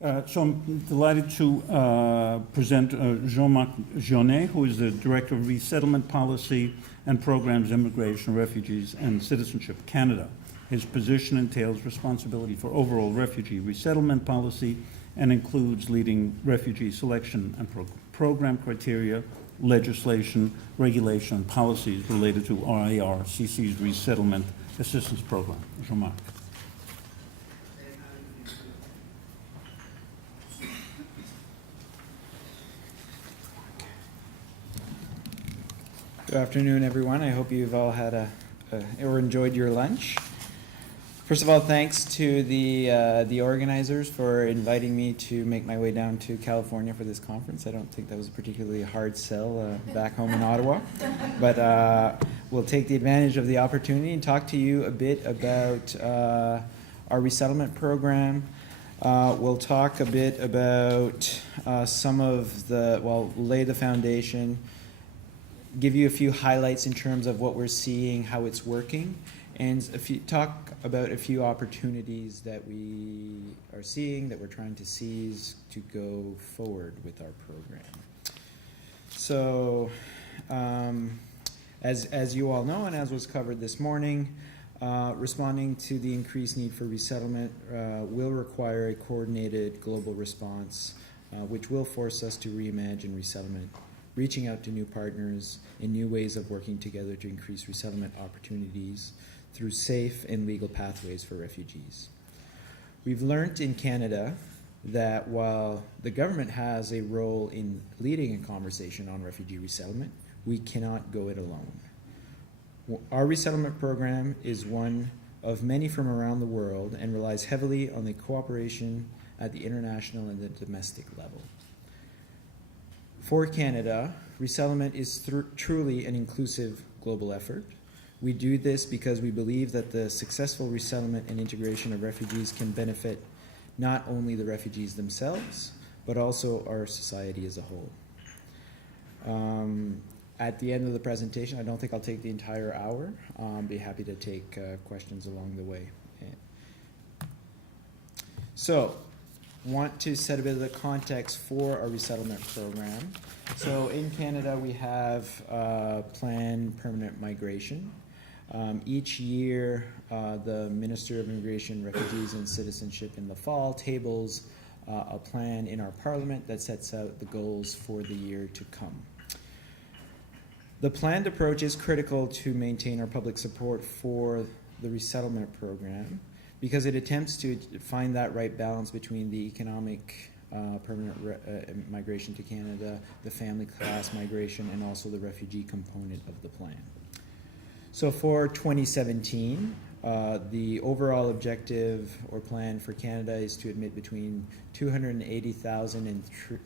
So I'm delighted to present Jean-Marc Gionet, who is the Director of Resettlement Policy and Programs, Immigration, Refugees, and Citizenship, Canada. His position entails responsibility for overall refugee resettlement policy and includes leading refugee selection and program criteria, legislation, regulation, and policies related to IRCC's Resettlement Assistance Program. Jean-Marc. Good afternoon, everyone. I hope you've all had or enjoyed your lunch. First of all, thanks to the organizers for inviting me to make my way down to California for this conference. I don't think that was a particularly hard sell back home in Ottawa, but we'll take the advantage of the opportunity and talk to you a bit about our resettlement program. We'll talk a bit about some of lay the foundation, give you a few highlights in terms of what we're seeing, how it's working, and talk about a few opportunities that we are seeing, that we're trying to seize to go forward with our program. So, as you all know, and as was covered this morning, responding to the increased need for resettlement will require a coordinated global response, which will force us to reimagine resettlement, reaching out to new partners and new ways of working together to increase resettlement opportunities through safe and legal pathways for refugees. We've learned in Canada that while the government has a role in leading a conversation on refugee resettlement, we cannot go it alone. Our resettlement program is one of many from around the world and relies heavily on the cooperation at the international and the domestic level. For Canada, resettlement is truly an inclusive global effort. We do this because we believe that the successful resettlement and integration of refugees can benefit not only the refugees themselves, but also our society as a whole. At the end of the presentation, I don't think I'll take the entire hour. I'll be happy to take questions along the way. So, want to set a bit of the context for our resettlement program. So in Canada, we have planned permanent migration. Each year, the Minister of Immigration, Refugees, and Citizenship in the fall tables a plan in our Parliament that sets out the goals for the year to come. The planned approach is critical to maintain our public support for the resettlement program because it attempts to find that right balance between the economic permanent migration to Canada, the family class migration, and also the refugee component of the plan. So for 2017, the overall objective or plan for Canada is to admit between 280,000 and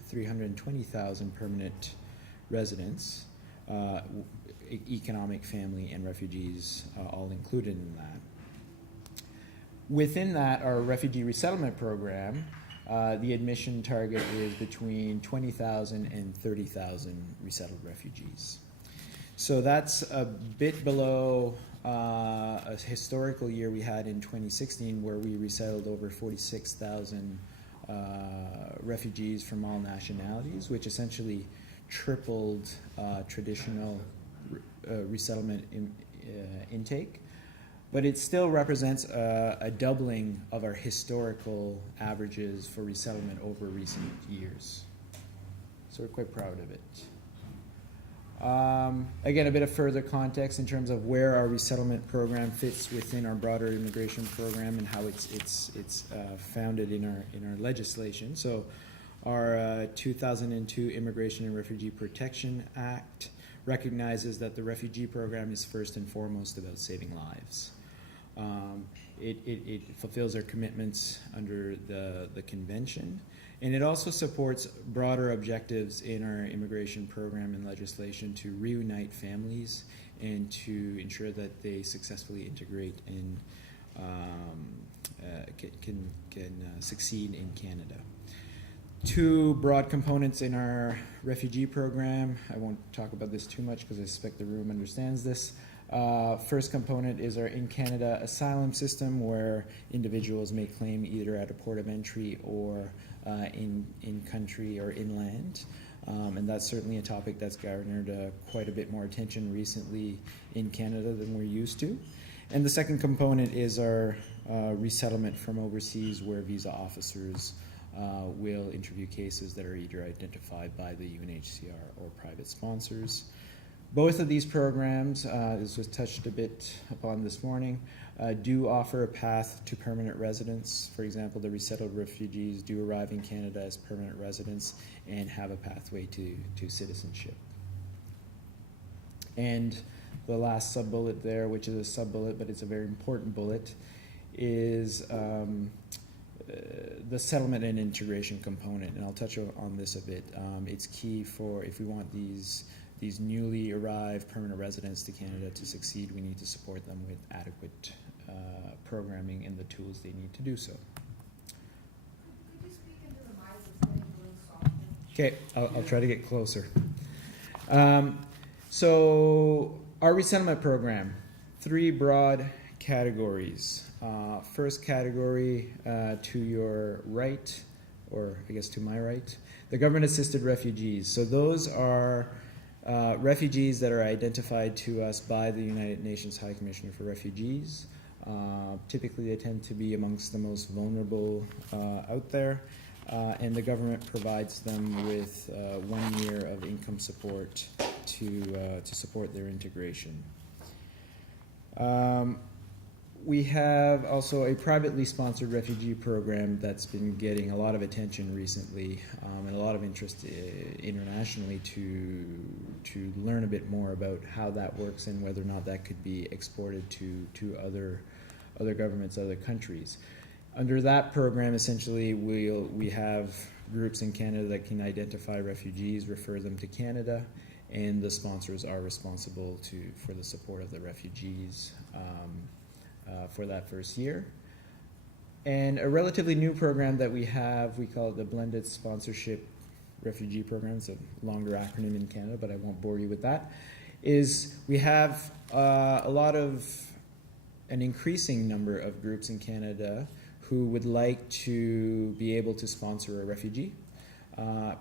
320,000 permanent residents, economic, family, and refugees all included in that. Within that, our refugee resettlement program, the admission target is between 20,000 and 30,000 resettled refugees. So that's a bit below a historical year we had in 2016 where we resettled over 46,000 refugees from all nationalities, which essentially tripled traditional resettlement intake. But it still represents a doubling of our historical averages for resettlement over recent years. So we're quite proud of it. Again, a bit of further context in terms of where our resettlement program fits within our broader immigration program and how it's founded in our legislation. So our 2002 Immigration and Refugee Protection Act recognizes that the refugee program is first and foremost about saving lives. It fulfills our commitments under the convention, and it also supports broader objectives in our immigration program and legislation to reunite families and to ensure that they successfully integrate and can succeed in Canada. Two broad components in our refugee program. I won't talk about this too much because I suspect the room understands this. First component is our in Canada asylum system, where individuals may claim either at a port of entry or in country or inland. And that's certainly a topic that's garnered quite a bit more attention recently in Canada than we're used to. And the second component is our resettlement from overseas, where visa officers will interview cases that are either identified by the UNHCR or private sponsors. Both of these programs, this was touched a bit upon this morning, do offer a path to permanent residence. For example, the resettled refugees do arrive in Canada as permanent residents and have a pathway to citizenship. And the last sub-bullet there, which is a sub-bullet, but it's a very important bullet, is the settlement and integration component. And I'll touch on this a bit. It's key for, if we want these newly arrived permanent residents to Canada to succeed, we need to support them with adequate programming and the tools they need to do so. Could you speak into the mic? It's getting really soft. Okay, I'll try to get closer. So our resettlement program, 3 broad categories. First category to your right, or I guess to my right, the government-assisted refugees. So those are refugees that are identified to us by the United Nations High Commissioner for Refugees. Typically they tend to be amongst the most vulnerable out there, and the government provides them with 1 year of income support to support their integration. We have also a privately sponsored refugee program that's been getting a lot of attention recently, and a lot of interest internationally to learn a bit more about how that works and whether or not that could be exported to other governments, other countries. Under that program, essentially, we have groups in Canada that can identify refugees, refer them to Canada, and the sponsors are responsible for the support of the refugees for that first year. And a relatively new program that we have, we call it the Blended Sponsorship Refugee Program. It's a longer acronym in Canada, but I won't bore you with that. Is we have an increasing number of groups in Canada who would like to be able to sponsor a refugee.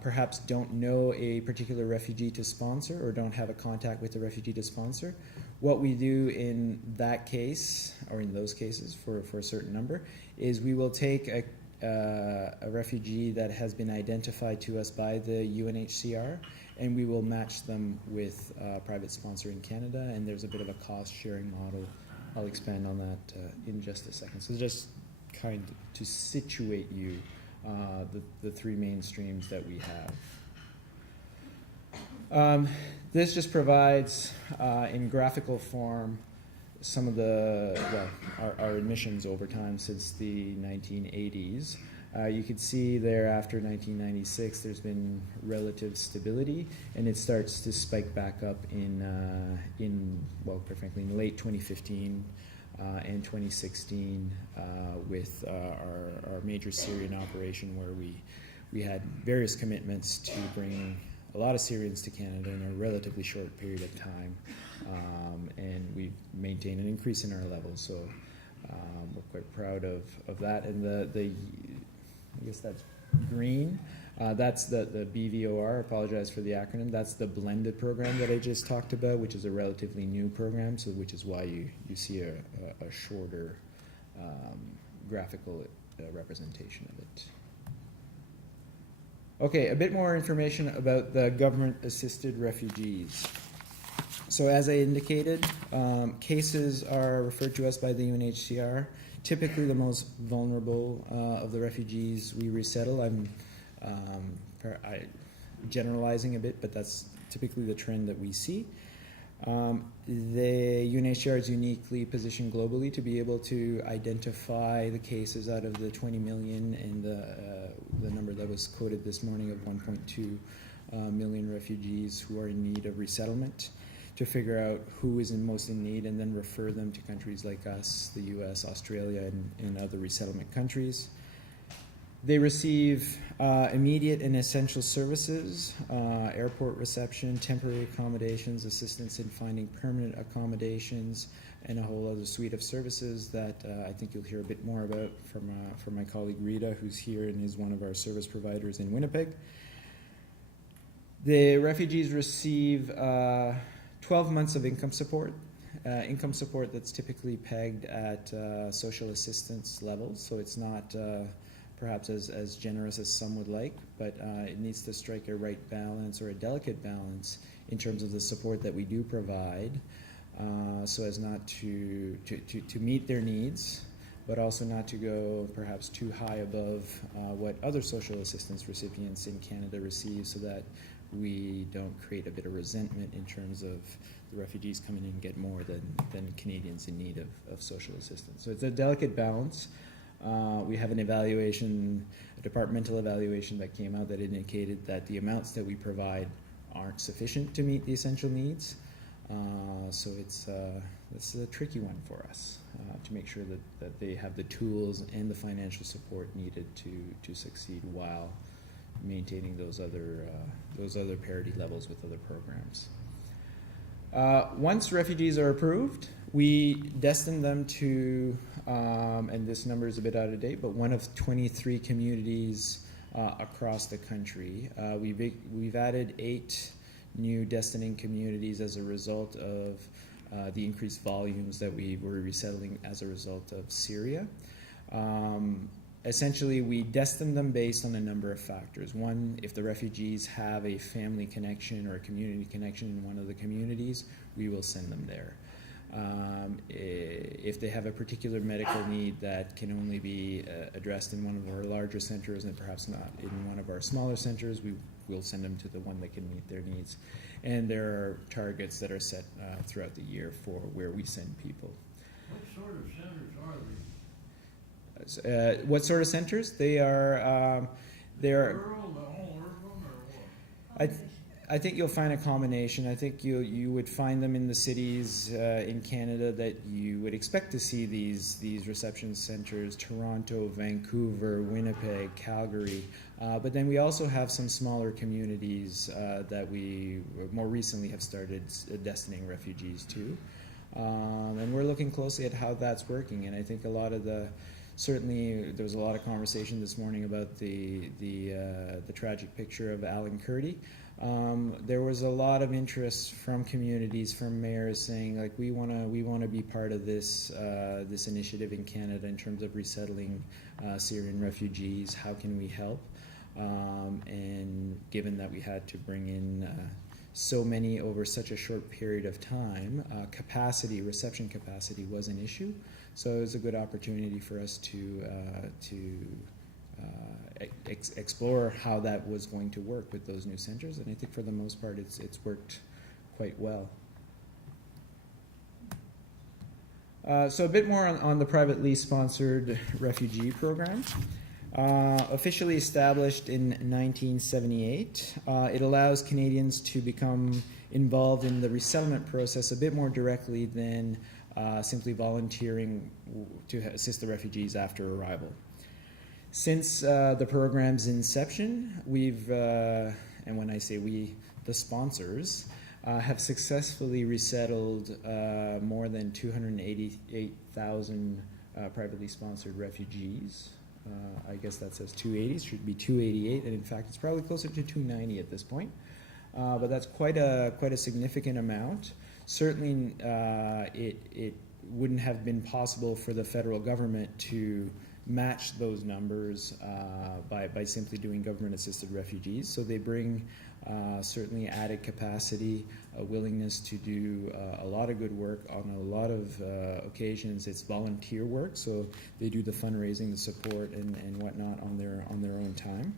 Perhaps don't know a particular refugee to sponsor or don't have a contact with the refugee to sponsor. What we do in that case, or in those cases for a certain number, is we will take a refugee that has been identified to us by the UNHCR, and we will match them with a private sponsor in Canada, and there's a bit of a cost-sharing model. I'll expand on that in just a second. So just kind of to situate you, the 3 main streams that we have. This just provides, in graphical form, some of our admissions over time since the 1980s. You can see there after 1996 there's been relative stability, and it starts to spike back up quite frankly, in late 2015 and 2016 with our major Syrian operation, where we had various commitments to bring a lot of Syrians to Canada in a relatively short period of time, and we've maintained an increase in our levels, so we're quite proud of that. And I guess that's green. That's the BVOR. I apologize for the acronym. That's the blended program that I just talked about, which is a relatively new program, so which is why you see a shorter graphical representation of it. Okay, a bit more information about the government-assisted refugees. So as I indicated, cases are referred to us by the UNHCR. Typically the most vulnerable of the refugees we resettle. I'm generalizing a bit, but that's typically the trend that we see. The UNHCR is uniquely positioned globally to be able to identify the cases out of the 20 million and the number that was quoted this morning of 1.2 million refugees who are in need of resettlement, to figure out who is most in need and then refer them to countries like us, the US, Australia, and other resettlement countries. They receive immediate and essential services, airport reception, temporary accommodations, assistance in finding permanent accommodations, and a whole other suite of services that I think you'll hear a bit more about from my colleague Rita, who's here and is one of our service providers in Winnipeg. The refugees receive 12 months of income support that's typically pegged at social assistance levels, so it's not perhaps as generous as some would like, but it needs to strike a right balance or a delicate balance in terms of the support that we do provide, so as not to meet their needs, but also not to go perhaps too high above what other social assistance recipients in Canada receive, so that we don't create a bit of resentment in terms of the refugees coming in and get more than Canadians in need of social assistance. So it's a delicate balance. We have an evaluation, a departmental evaluation that came out that indicated that the amounts that we provide aren't sufficient to meet the essential needs. So this is a tricky one for us to make sure that they have the tools and the financial support needed to succeed while maintaining those other parity levels with other programs. Once refugees are approved, we destine them to, and this number is a bit out of date, but one of 23 communities across the country. We've added 8 new destining communities as a result of the increased volumes that we were resettling as a result of Syria. Essentially, we destine them based on a number of factors. One, if the refugees have a family connection or a community connection in one of the communities, we will send them there. If they have a particular medical need that can only be addressed in one of our larger centers and perhaps not in one of our smaller centers, we will send them to the one that can meet their needs. And there are targets that are set throughout the year for where we send people. What sort of centers are these? What sort of centers? They are Rural, the whole urban, or what? I think you'll find a combination. I think you would find them in the cities in Canada that you would expect to see these reception centers: Toronto, Vancouver, Winnipeg, Calgary. But then we also have some smaller communities that we more recently have started destining refugees to, and we're looking closely at how that's working. And I think a lot of certainly there was a lot of conversation this morning about the tragic picture of Alan Kurdi. There was a lot of interest from communities, from mayors saying, like, we want to be part of this initiative in Canada in terms of resettling Syrian refugees. How can we help? And given that we had to bring in so many over such a short period of time, reception capacity was an issue. So it was a good opportunity for us to explore how that was going to work with those new centers, and I think for the most part it's worked quite well. So a bit more on the privately sponsored refugee program. Officially established in 1978, it allows Canadians to become involved in the resettlement process a bit more directly than simply volunteering to assist the refugees after arrival. Since the program's inception, we've, and when I say we, the sponsors, have successfully resettled more than 288,000 privately sponsored refugees. I guess that says 280, it should be 288, and in fact it's probably closer to 290 at this point. But that's quite a significant amount. Certainly it wouldn't have been possible for the federal government to match those numbers by simply doing government-assisted refugees. So they bring certainly added capacity, a willingness to do a lot of good work on a lot of occasions. It's volunteer work, so they do the fundraising, the support, and whatnot on their own time.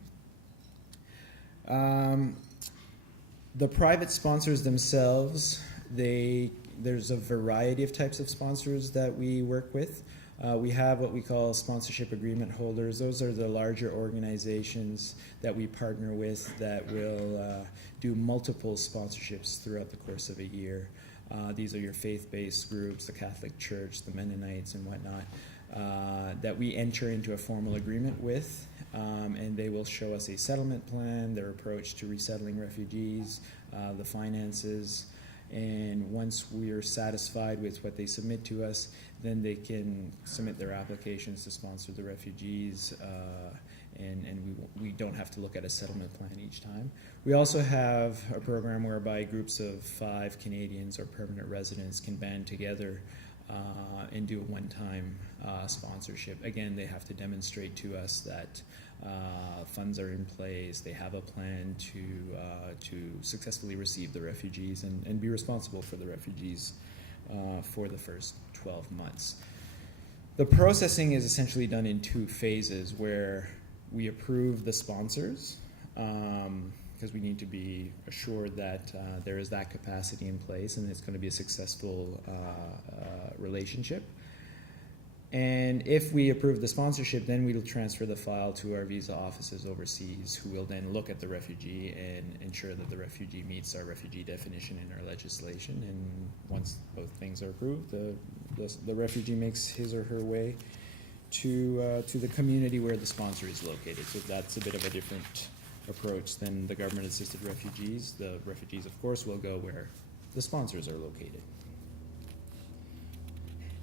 The private sponsors themselves, there's a variety of types of sponsors that we work with. We have what we call sponsorship agreement holders. Those are the larger organizations that we partner with that will do multiple sponsorships throughout the course of a year. These are your faith-based groups, the Catholic Church, the Mennonites, and whatnot, that we enter into a formal agreement with. and they will show us a settlement plan, their approach to resettling refugees, the finances, and once we are satisfied with what they submit to us, then they can submit their applications to sponsor the refugees, and we don't have to look at a settlement plan each time. We also have a program whereby groups of 5 Canadians or permanent residents can band together and do a one-time sponsorship. Again, they have to demonstrate to us that funds are in place, they have a plan to successfully receive the refugees and be responsible for the refugees for the first 12 months. The processing is essentially done in 2 phases, where we approve the sponsors, because we need to be assured that there is that capacity in place and it's going to be a successful relationship. And if we approve the sponsorship, then we'll transfer the file to our visa offices overseas, who will then look at the refugee and ensure that the refugee meets our refugee definition in our legislation. And once both things are approved, the refugee makes his or her way to the community where the sponsor is located. So that's a bit of a different approach than the government-assisted refugees. The refugees, of course, will go where the sponsors are located.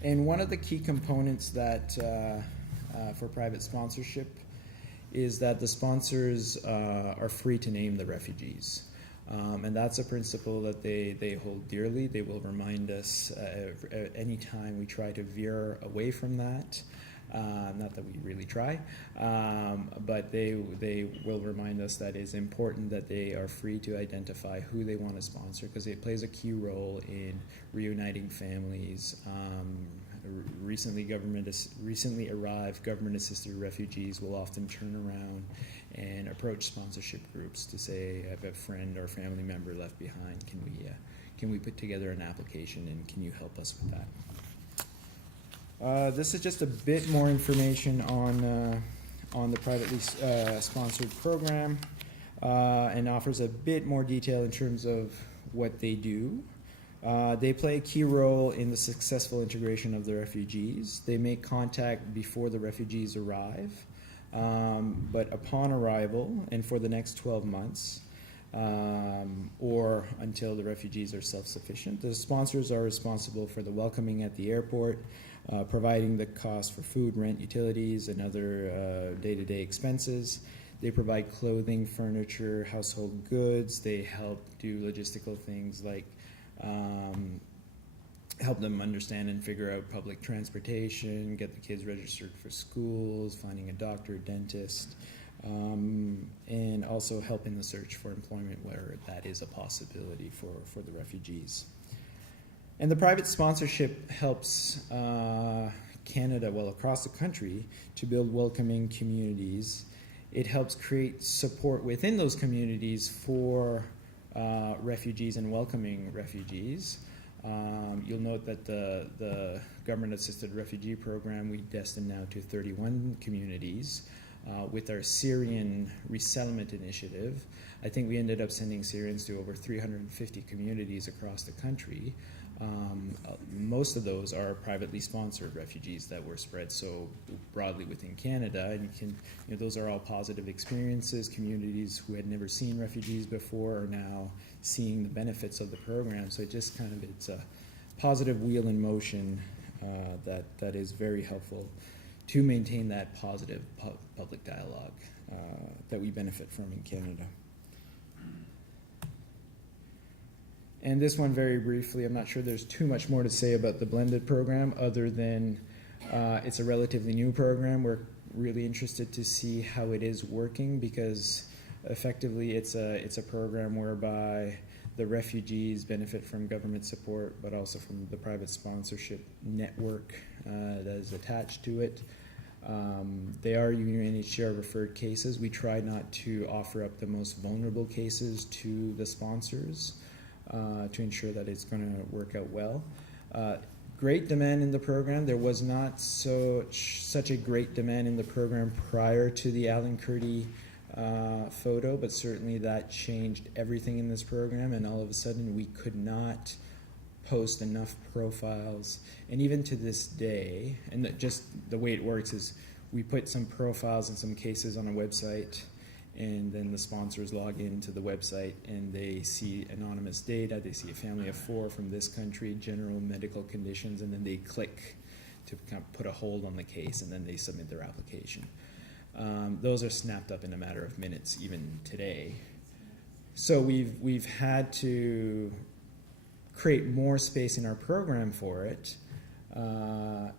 And one of the key components that for private sponsorship is that the sponsors are free to name the refugees. And that's a principle that they hold dearly. They will remind us any time we try to veer away from that. Not that we really try, but they will remind us that it's important that they are free to identify who they want to sponsor, because it plays a key role in reuniting families. Recently arrived government-assisted refugees will often turn around and approach sponsorship groups to say, I have a friend or family member left behind. Can we put together an application, and can you help us with that? This is just a bit more information on the privately sponsored program, and offers a bit more detail in terms of what they do. They play a key role in the successful integration of the refugees. They make contact before the refugees arrive, but upon arrival and for the next 12 months, or until the refugees are self-sufficient, the sponsors are responsible for the welcoming at the airport, providing the cost for food, rent, utilities, and other day-to-day expenses. They provide clothing, furniture, household goods. They help do logistical things like help them understand and figure out public transportation, get the kids registered for schools, finding a doctor, dentist, and also help in the search for employment where that is a possibility for the refugees. And the private sponsorship helps Canada, well, across the country, to build welcoming communities. It helps create support within those communities for refugees and welcoming refugees. You'll note that the government-assisted refugee program, we destined now to 31 communities. With our Syrian resettlement initiative, I think we ended up sending Syrians to over 350 communities across the country. Most of those are privately sponsored refugees that were spread so broadly within Canada, and those are all positive experiences. Communities who had never seen refugees before are now seeing the benefits of the program. So it's a positive wheel in motion that is very helpful to maintain that positive public dialogue that we benefit from in Canada. And this one, very briefly, I'm not sure there's too much more to say about the blended program other than it's a relatively new program. We're really interested to see how it is working, because effectively it's a program whereby the refugees benefit from government support, but also from the private sponsorship network that is attached to it. They are UNHCR referred cases. We try not to offer up the most vulnerable cases to the sponsors to ensure that it's going to work out well. Great demand in the program. There was not such a great demand in the program prior to the Alan Kurdi photo, but certainly that changed everything in this program, and all of a sudden we could not post enough profiles. And even to this day, and just the way it works is we put some profiles and some cases on a website, and then the sponsors log into the website and they see anonymous data, they see a family of 4 from this country, general medical conditions, and then they click to kind of put a hold on the case, and then they submit their application. Those are snapped up in a matter of minutes, even today. So we've had to create more space in our program for it. The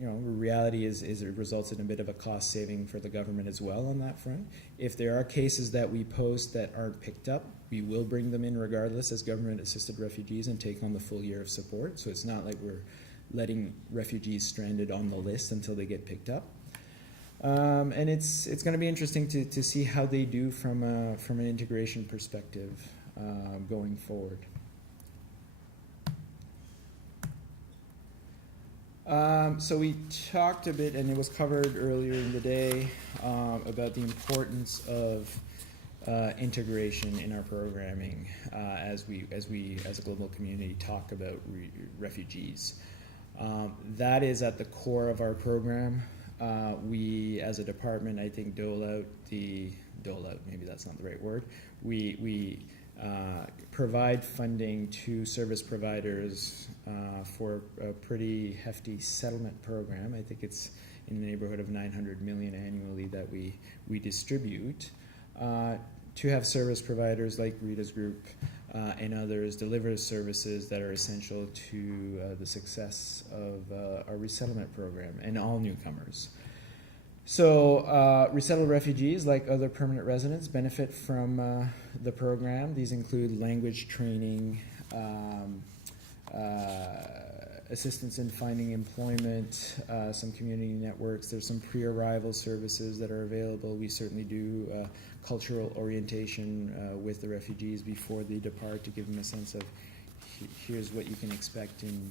reality is it results in a bit of a cost saving for the government as well on that front. If there are cases that we post that aren't picked up, we will bring them in regardless as government-assisted refugees and take on the full year of support. So it's not like we're letting refugees stranded on the list until they get picked up. And it's going to be interesting to see how they do from an integration perspective going forward. So we talked a bit, and it was covered earlier in the day, about the importance of integration in our programming as we as a global community talk about refugees. That is at the core of our program. We, as a department, I think dole out, maybe that's not the right word. We provide funding to service providers for a pretty hefty settlement program. I think it's in the neighborhood of $900 million annually that we distribute to have service providers like Rita's group and others deliver services that are essential to the success of our resettlement program and all newcomers. So resettled refugees, like other permanent residents, benefit from the program. These include language training, assistance in finding employment, some community networks. There's some pre-arrival services that are available. We certainly do cultural orientation with the refugees before they depart to give them a sense of here's what you can expect in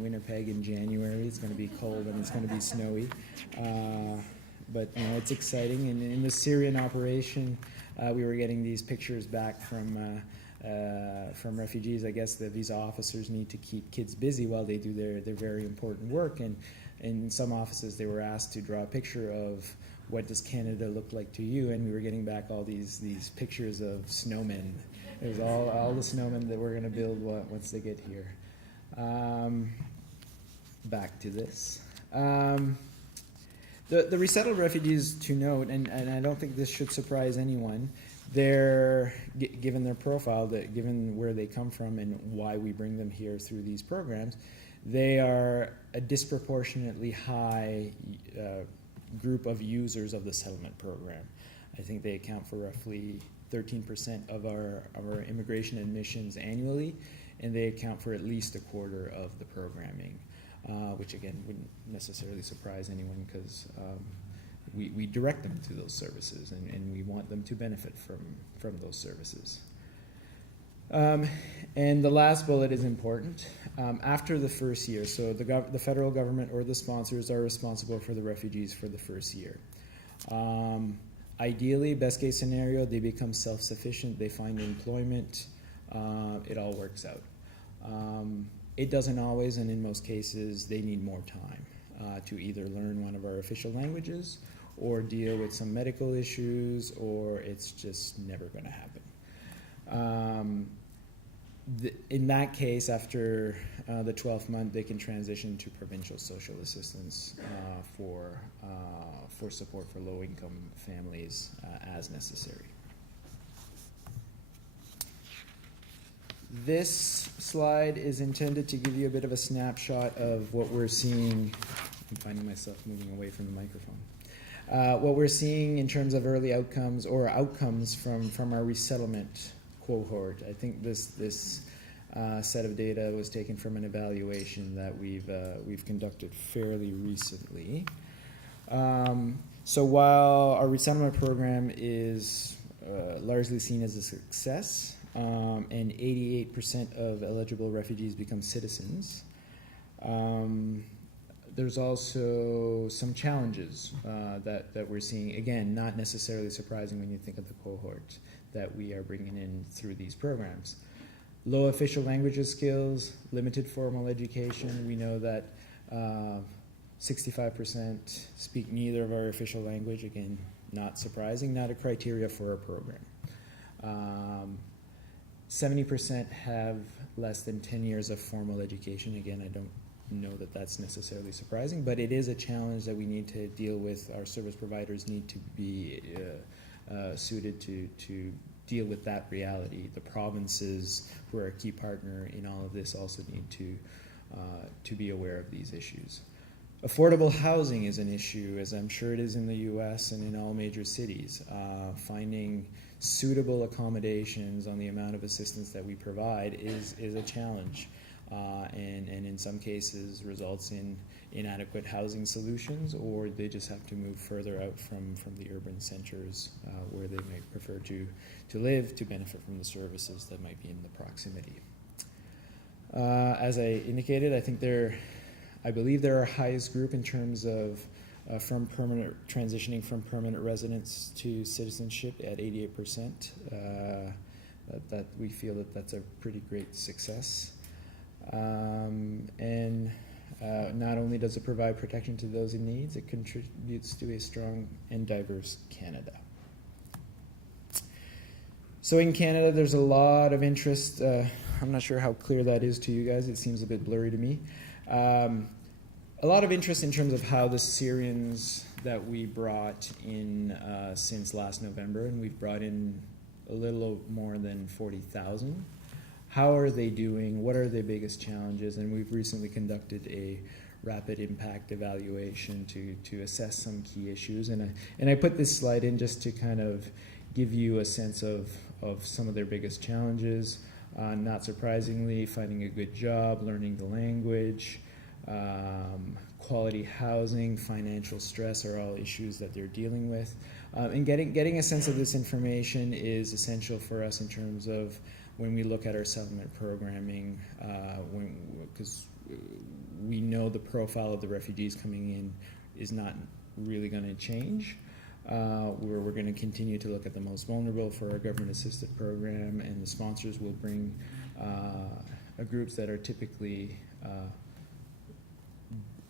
Winnipeg in January. It's going to be cold and it's going to be snowy. But it's exciting. And in the Syrian operation, we were getting these pictures back from refugees. I guess the visa officers need to keep kids busy while they do their very important work. And in some offices, they were asked to draw a picture of what does Canada look like to you, and we were getting back all these pictures of snowmen. It was all the snowmen that we're going to build once they get here. Back to this. The resettled refugees, to note, and I don't think this should surprise anyone, they're, given their profile, given where they come from and why we bring them here through these programs, they are a disproportionately high group of users of the settlement program. I think they account for roughly 13% of our immigration admissions annually, and they account for at least a quarter of the programming, which again wouldn't necessarily surprise anyone because we direct them to those services and we want them to benefit from those services. And the last bullet is important. After the first year, so the federal government or the sponsors are responsible for the refugees for the first year. Ideally, best case scenario, they become self-sufficient, they find employment, it all works out. It doesn't always, and in most cases, they need more time to either learn one of our official languages or deal with some medical issues, or it's just never going to happen. In that case, after the 12th month, they can transition to provincial social assistance for support for low-income families as necessary. This slide is intended to give you a bit of a snapshot of what we're seeing. I'm finding myself moving away from the microphone. What we're seeing in terms of early outcomes or outcomes from our resettlement cohort. I think this set of data was taken from an evaluation that we've conducted fairly recently. So while our resettlement program is largely seen as a success, and 88% of eligible refugees become citizens, there's also some challenges that we're seeing. Again, not necessarily surprising when you think of the cohort that we are bringing in through these programs. Low official languages skills, limited formal education. We know that 65% speak neither of our official language. Again, not surprising, not a criteria for our program. 70% have less than 10 years of formal education. Again, I don't know that that's necessarily surprising, but it is a challenge that we need to deal with. Our service providers need to be suited to deal with that reality. The provinces, who are a key partner in all of this, also need to be aware of these issues. Affordable housing is an issue, as I'm sure it is in the U.S. and in all major cities. Finding suitable accommodations on the amount of assistance that we provide is a challenge, and in some cases results in inadequate housing solutions, or they just have to move further out from the urban centers where they may prefer to live to benefit from the services that might be in the proximity. As I indicated, I believe they're our highest group in terms of transitioning from permanent residence to citizenship at 88%. That we feel that that's a pretty great success. And not only does it provide protection to those in need, it contributes to a strong and diverse Canada. So in Canada, there's a lot of interest. I'm not sure how clear that is to you guys. It seems a bit blurry to me. A lot of interest in terms of how the Syrians that we brought in since last November, and we've brought in a little more than 40,000. How are they doing? What are their biggest challenges? And we've recently conducted a rapid impact evaluation to assess some key issues. And I put this slide in just to kind of give you a sense of some of their biggest challenges. Not surprisingly, finding a good job, learning the language, quality housing, financial stress are all issues that they're dealing with. And getting a sense of this information is essential for us in terms of when we look at our settlement programming, because we know the profile of the refugees coming in is not really going to change. We're going to continue to look at the most vulnerable for our government-assisted program, and the sponsors will bring groups that are typically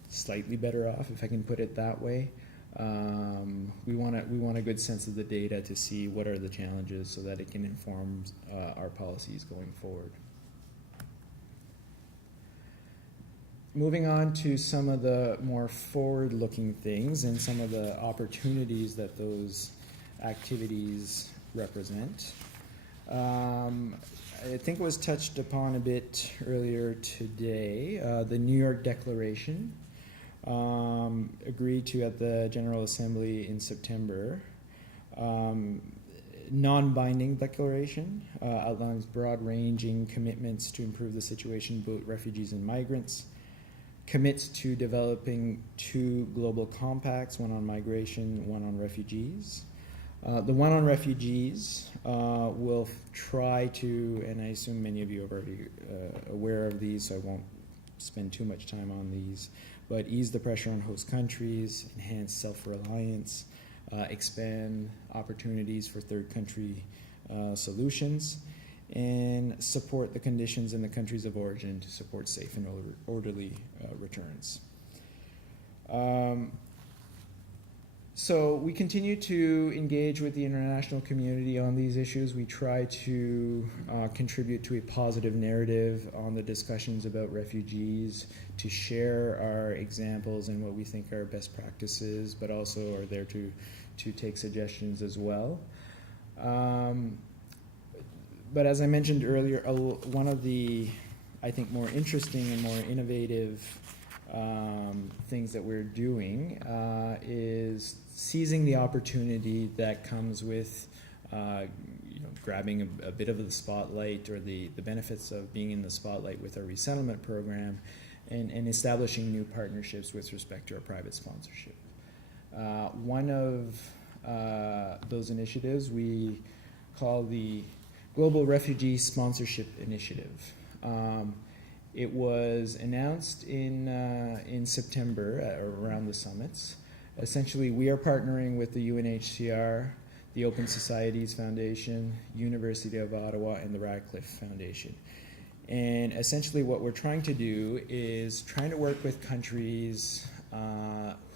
slightly better off, if I can put it that way. We want a good sense of the data to see what are the challenges so that it can inform our policies going forward. Moving on to some of the more forward-looking things and some of the opportunities that those activities represent. I think it was touched upon a bit earlier today. The New York Declaration, agreed to at the General Assembly in September. Non-binding declaration outlines broad-ranging commitments to improve the situation of both refugees and migrants. Commits to developing 2 global compacts, one on migration, one on refugees. The one on refugees will try to, and I assume many of you are already aware of these, so I won't spend too much time on these, but ease the pressure on host countries, enhance self-reliance, expand opportunities for third country solutions, and support the conditions in the countries of origin to support safe and orderly returns. So we continue to engage with the international community on these issues. We try to contribute to a positive narrative on the discussions about refugees, to share our examples and what we think are best practices, but also are there to take suggestions as well. But as I mentioned earlier, one of the, I think, more interesting and more innovative things that we're doing is seizing the opportunity that comes with grabbing a bit of the spotlight, or the benefits of being in the spotlight with our resettlement program, and establishing new partnerships with respect to our private sponsorship. One of those initiatives we call the Global Refugee Sponsorship Initiative. It was announced in September around the summits. Essentially, we are partnering with the UNHCR, the Open Societies Foundation, University of Ottawa, and the Radcliffe Foundation. And essentially what we're trying to do is trying to work with countries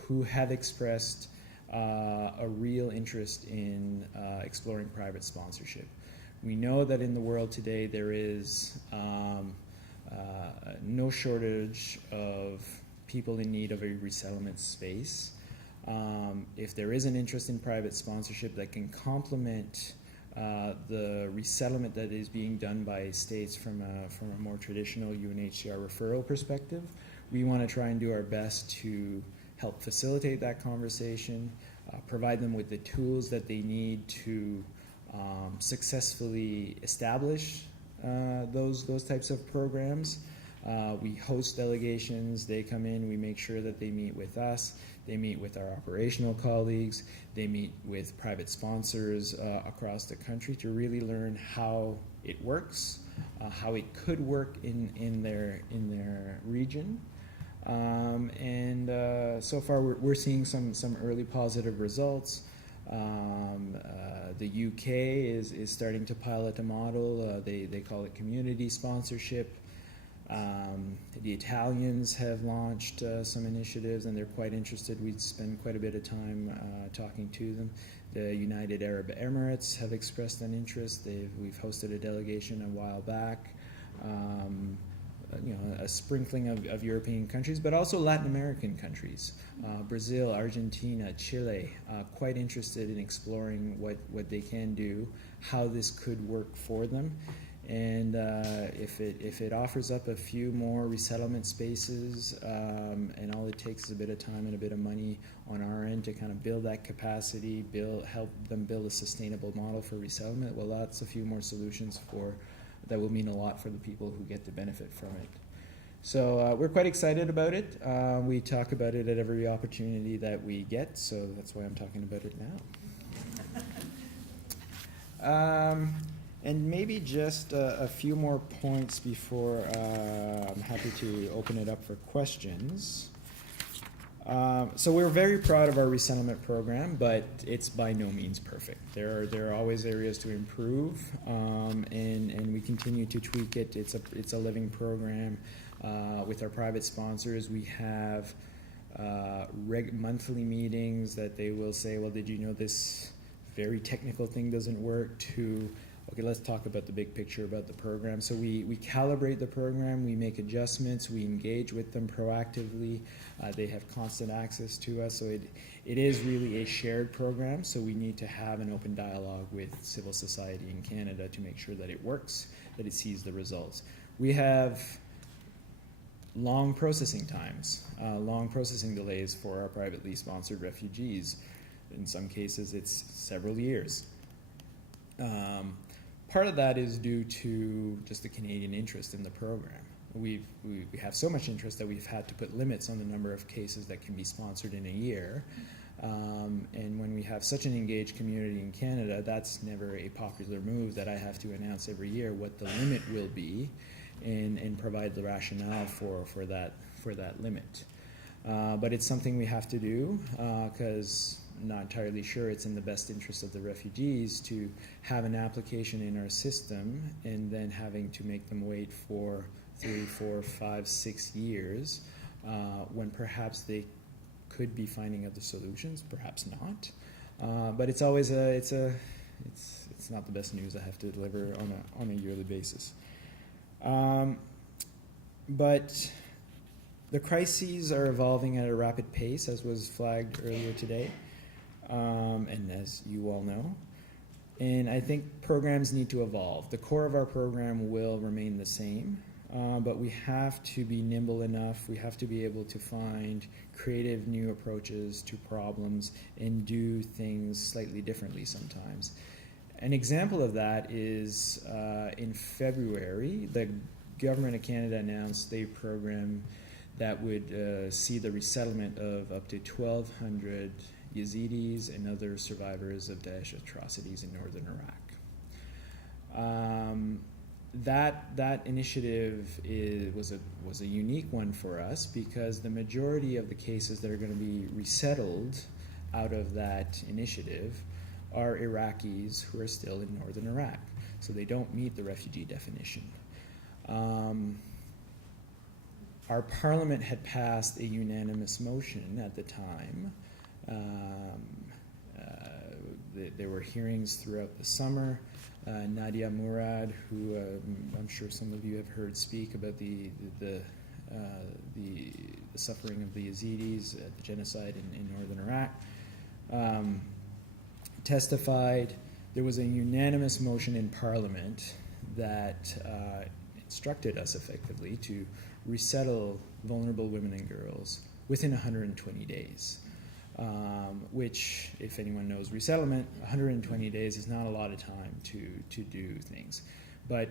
who have expressed a real interest in exploring private sponsorship. We know that in the world today there is no shortage of people in need of a resettlement space. If there is an interest in private sponsorship that can complement the resettlement that is being done by states from a more traditional UNHCR referral perspective, we want to try and do our best to help facilitate that conversation, provide them with the tools that they need to successfully establish those types of programs. We host delegations, they come in, we make sure that they meet with us, they meet with our operational colleagues, they meet with private sponsors across the country to really learn how it works, how it could work in their region. So far we're seeing some early positive results. The UK is starting to pilot a model. They call it community sponsorship. The Italians have launched some initiatives and they're quite interested. We spend quite a bit of time talking to them. The United Arab Emirates have expressed an interest. We've hosted a delegation a while back. A sprinkling of European countries, but also Latin American countries, Brazil, Argentina, Chile, quite interested in exploring what they can do, how this could work for them, and if it offers up a few more resettlement spaces, and all it takes is a bit of time and a bit of money on our end to kind of build that capacity, help them build a sustainable model for resettlement, well, that's a few more solutions that will mean a lot for the people who get to benefit from it. So we're quite excited about it. We talk about it at every opportunity that we get, so that's why I'm talking about it now. And maybe just a few more points before I'm happy to open it up for questions. So we're very proud of our resettlement program, but it's by no means perfect. There are always areas to improve, and we continue to tweak it. It's a living program. With our private sponsors, we have monthly meetings that they will say, well, did you know this very technical thing doesn't work, to, okay, let's talk about the big picture about the program. So we calibrate the program, we make adjustments, we engage with them proactively. They have constant access to us, so it is really a shared program, so we need to have an open dialogue with civil society in Canada to make sure that it works, that it sees the results. We have long processing times, long processing delays for our privately sponsored refugees. In some cases, it's several years. Part of that is due to just the Canadian interest in the program. We have so much interest that we've had to put limits on the number of cases that can be sponsored in a year. And when we have such an engaged community in Canada, that's never a popular move that I have to announce every year what the limit will be and provide the rationale for that limit. But it's something we have to do because I'm not entirely sure it's in the best interest of the refugees to have an application in our system and then having to make them wait for 3, 4, 5, 6 years when perhaps they could be finding other solutions, perhaps not. But it's always it's not the best news I have to deliver on a yearly basis. But the crises are evolving at a rapid pace, as was flagged earlier today, and as you all know. And I think programs need to evolve. The core of our program will remain the same, but we have to be nimble enough. We have to be able to find creative new approaches to problems and do things slightly differently sometimes. An example of that is in February, the Government of Canada announced a program that would see the resettlement of up to 1,200 Yazidis and other survivors of Daesh atrocities in northern Iraq. That initiative was a unique one for us because the majority of the cases that are going to be resettled out of that initiative are Iraqis who are still in northern Iraq, so they don't meet the refugee definition. Our parliament had passed a unanimous motion at the time. There were hearings throughout the summer. Nadia Murad, who I'm sure some of you have heard speak about the suffering of the Yazidis, the genocide in northern Iraq, testified. There was a unanimous motion in Parliament that instructed us effectively to resettle vulnerable women and girls within 120 days. Which, if anyone knows resettlement, 120 days is not a lot of time to do things. But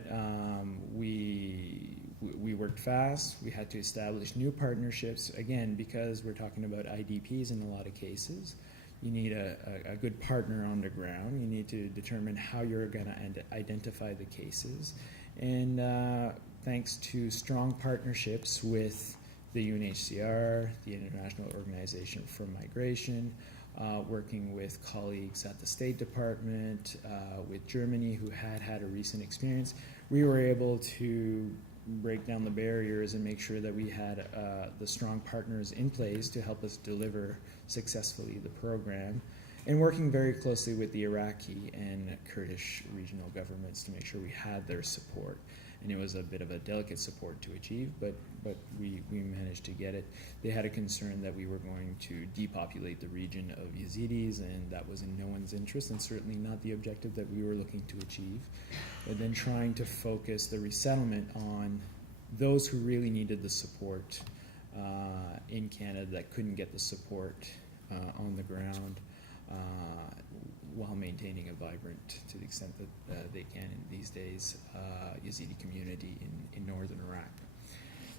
we worked fast. We had to establish new partnerships, again, because we're talking about IDPs in a lot of cases. You need a good partner on the ground. You need to determine how you're going to identify the cases. And thanks to strong partnerships with the UNHCR, the International Organization for Migration, working with colleagues at the State Department, with Germany, who had a recent experience, we were able to break down the barriers and make sure that we had the strong partners in place to help us deliver successfully the program, and working very closely with the Iraqi and Kurdish regional governments to make sure we had their support. And it was a bit of a delicate support to achieve, but we managed to get it. They had a concern that we were going to depopulate the region of Yazidis, and that was in no one's interest, and certainly not the objective that we were looking to achieve. But then trying to focus the resettlement on those who really needed the support in Canada that couldn't get the support on the ground, while maintaining a vibrant, to the extent that they can in these days, Yazidi community in northern Iraq.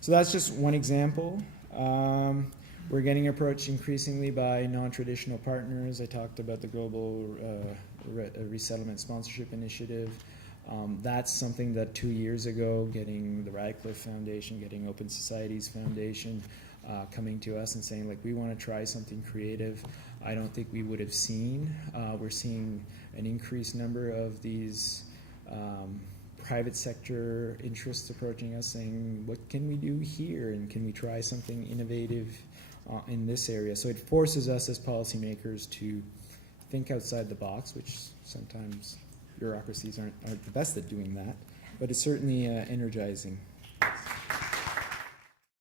So that's just one example. We're getting approached increasingly by non-traditional partners. I talked about the Global Resettlement Sponsorship Initiative. That's something that 2 years ago, getting the Radcliffe Foundation, getting Open Societies Foundation, coming to us and saying, like, we want to try something creative, I don't think we would have seen. We're seeing an increased number of these private sector interests approaching us saying, what can we do here, and can we try something innovative in this area? So it forces us as policymakers to think outside the box, which sometimes bureaucracies aren't the best at doing that, but it's certainly energizing.